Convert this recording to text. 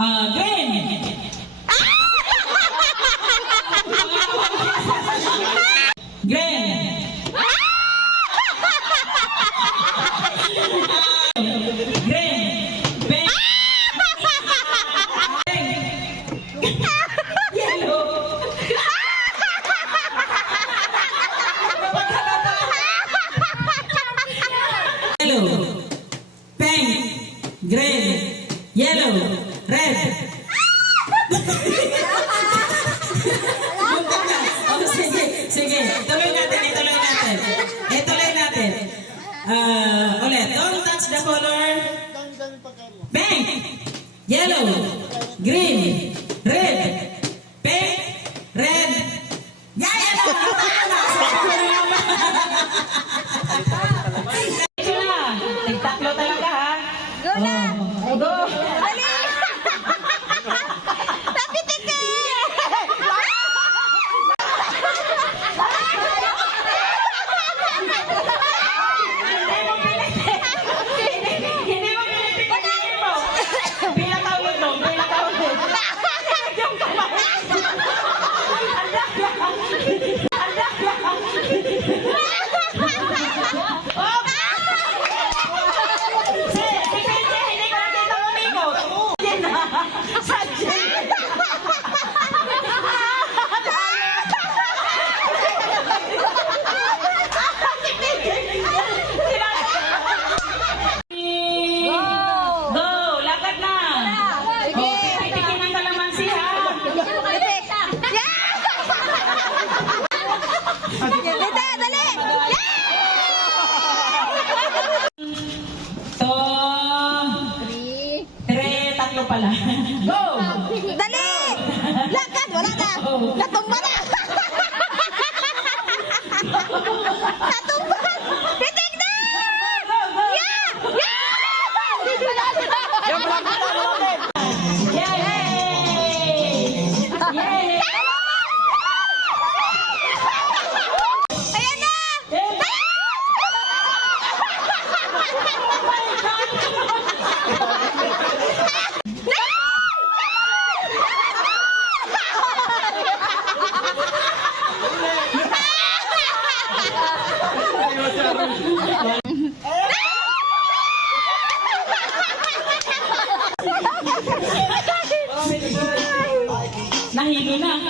Green. Green. Green. Pink. Yellow. Yellow. Pink. Green. Yellow. Red. Oh, sige, sige. Ituloy natin. Ituloy natin. Ulit. Don't touch the color. Pink. Yellow. Green. Red. Pink. Red. Yan! Tigtaklo talaga ha. Go na! Go! Dali! Napitik ka! Hindi mo pinitin mo. Bilang tawag mo. Yung kamay. Tatlo pala. Go! Dali! Lakad! Wala na! Natumba na! Natumba! Pitik na! Yeah! Yeah! Yay! Ayan na! Nahilo na.